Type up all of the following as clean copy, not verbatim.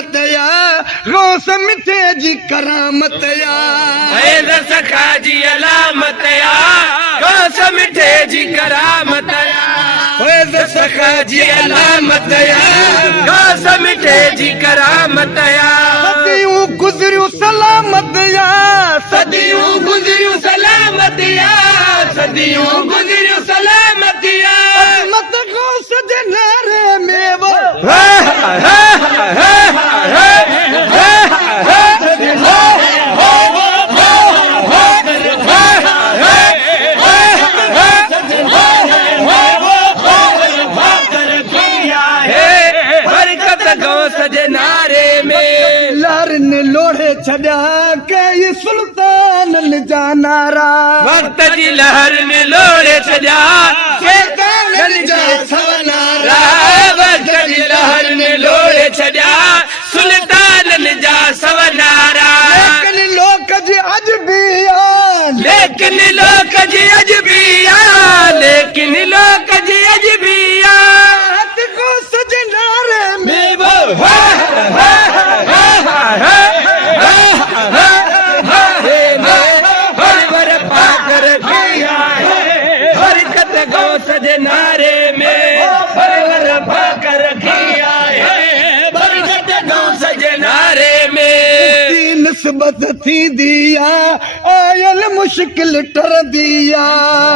करामत या गौस मिठे जी करामत या फैज़ सखा जी अलामत या गौस मिठे जी करामत या फैज़ सखा जी अलामत या गौस मिठे जी करामत या सदियूं गुज़रियूं सलामत या सदियूं गुज़रियूं सलामत या सदियूं गुज़रियूं सलामत या मत गौस जे नारे में वो बरकत गौस जे नारे में लारन लोढ़े छॾिया कई सुल्तानन जा नारा वक्त जी लहर ने लोड़े छॾिया सुल्तानन जा सवनारा वक्त जी लहर ने लोड़े छॾिया सुल्तानन जा सवनारा लेकिन लोक जी अज भी आन लेकिन लोक जी अज भी आ लेकिन लोक जी अज भी आ हथ गौस जे नारे में वो बरकत गौस जे नारे में हर भाकर रखी आहे बरकत गौस जे नारे में ती निस्बत थी दिया आयल मुश्किल टर दिया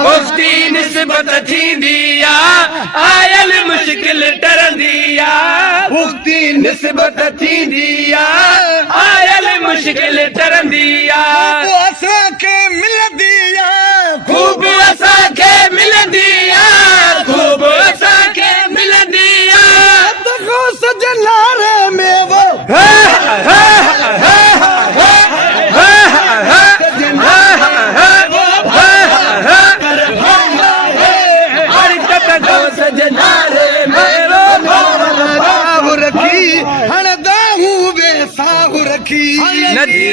मुफ्ती निस्बत थींदी आहे आयल मुश्किल टरंदी आहे मुफ्ती निस्बत थींदी आहे आयल मुश्किल टरंदी आहे वो असांखे मिलंदी आहे खूब असांखे मिलंदी आहे खूब असांखे मिलंदी आहे हथ गौस जे नारे में वो बरकत गौस जे नारे में साहु रखी हण दाहू वे साहु रखी नदी